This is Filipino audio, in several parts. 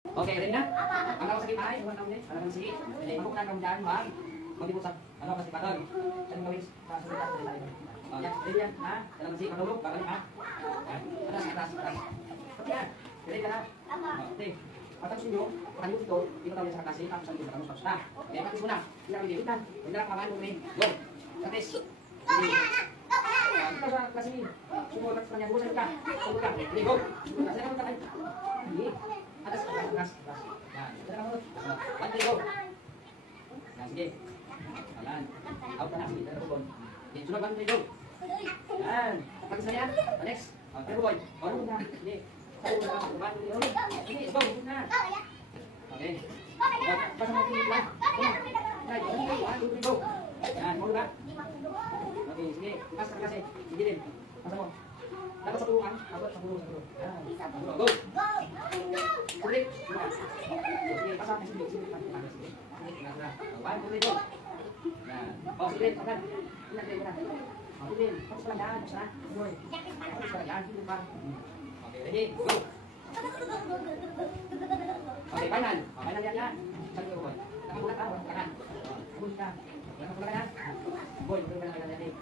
Okay, ready na? Ang ako sakit ay, huwag na ulit. Alam ang sige. Hindi, mabukunan kang dyan, ma'am. Mag-ibot sa, ano, kasi patol. Saan gawin? Sa sulit ako, ready tayo. Yan, ready yan, ha? Alam ang sige, matulog, babalik, ha? Yan, atas, atas, atas. Pati yan, ready ka na? Okay. Pagkatapos nyo, pagkatapos ito, dito tayo sa klase, tapos sa dito, tapos na. Okay, practice muna. Hindi na ulit, ulit. Hindi na kamahan mo, go. Practice. Kita sa klase ini. Semua atas tanya, gue saya buka. Ini go. Saya kamu tahu. Ini atas atas. Nah, kita kamu. One go. Nah, sige. Jalan. Out na sige, terus bon. Ini sudah one go. Dan, pakai saya. Next. Terus boy. Baru na. Ini. Satu one go. Ini go. Nah. Oke. Pasang lagi lah. Nah, ini go. Yan, mau ba? Okay, sige. Pas ka kasi. Sige din. Pasa mo. Dapat sa pulungan. Dapat sa pulungan. Go! Sulit. Sige, pasa. Sige, sige. One, two, three, go. Yan. Oh, sige. Pakan. Ilan kayo na. Sige. Tapos pa lang yan. Tapos na. Tapos pa lang yan. Sige pa. Okay, ready? Go! Okay, final. Final yan yan. Saan ko ba? Nakabulat ka. Pakan. Nakabulat ka. Nakabulat ka na. Boy, ito na kailangan natin.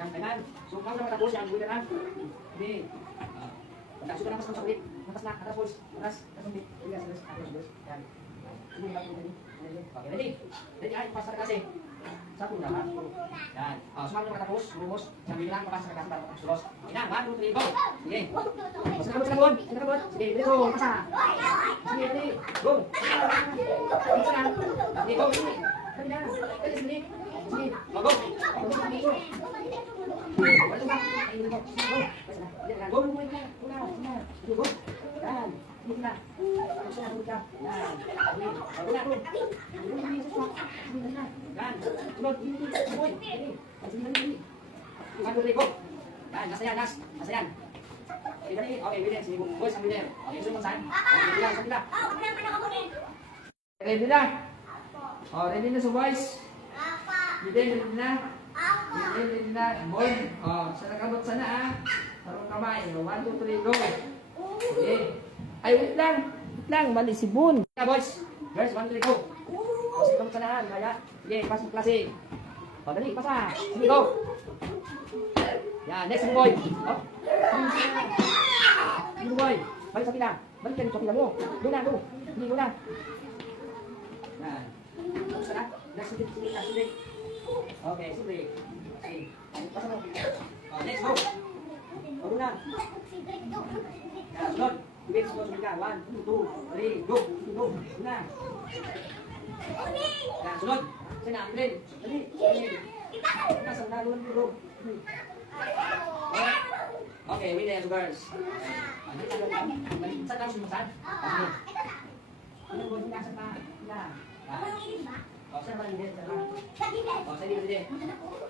Yan, kailan. So, kung naman tapos yan, buwi na lang. Hindi. Pagkaso ka na mas kang saklit. Natas na, natapos. Natas, natapos. Bigas, bigas, bigas. Yan. Sige, bakit ready? Okay, ready? Ready, ay, pasar kasi. Satu na, ha? Yan. Sumama na matapos, lumos. Sabi lang, papasar ka para sulos. Ina, 1, 2, 3, go! Sige. Basta kabot sa kabot. Sa kabot. Sige, dito, pasa. Sige, ready. Go! Pasa na. Sige, go, sige. Sabi na. Ready, sige. Sige, go, go. Ready na? Oh, ready na sa boys? Ready na? Ready na? Boy, oh, sana kabot sana ah. Tarong kamay. 1, 2, 3, go. Okay. Ay, wait lang, bali si Boon. Yeah, boys. Girls, 1, 2, 3, go. O, sige, kabot sana. Kaya, sige, pasok ng klase. O, dali, pasa. Sige, go. Yan, next mo, boy. O, sige, boy. Balik sa pila. Balik ka sa pila mo. Go na, go. Hindi, go na. Yan. Tapos na. Next, sige. Okay, sige. Pasa mo. O, next, go. O, go na. Yan, sunod. Wait, sunod ka. 1, 2, 3, go. Go. Go na. Yan, sunod. Sige na, Andren. Dali. Nasa na, go. Okay, wait there, girls. Saan tayo sumusan? Okay. Ano ba yung nasa pa? Yan. O, saan ba yung dito? O, saan dito? Sige.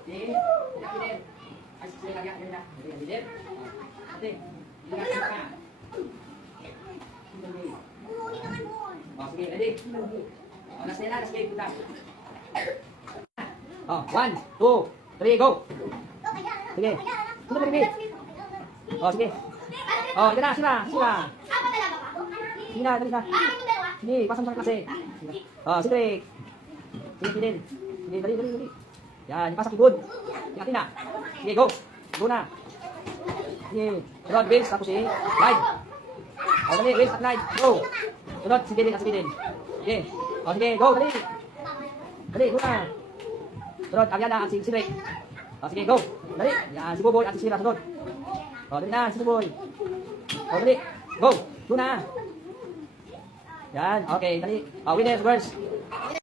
Sige. Ay, sige, kagaya. Ganyan. Sige. Ate. Sige, ka. O, sige, ready? O, nasa nila, nasa kayo. O, 1, 2, 3, go! Sige. Sino ba rin? O, sige. O, ito na, sila. Sige na, dali ka. Sige, pasang sa klase. O, sige. Sige, Fidel. Sige, dali. Yan, ipasok yung good. Sige, Atina. Sige, go. Go na. Sige. Sunod, Vince, tapos si Clyde. O, dali, Vince at Clyde. Go. Sunod, si Dylan at si Fidel. Sige. O, sige, go, dali. Dali, go na. Sunod, Aviana at si Drake. O, sige, go. Dali. Yan, si Buboy at si Sira, sunod. O, dali na, si Buboy. O, dali. Go. Go na. Yan, okay, dali. O, winners, girls.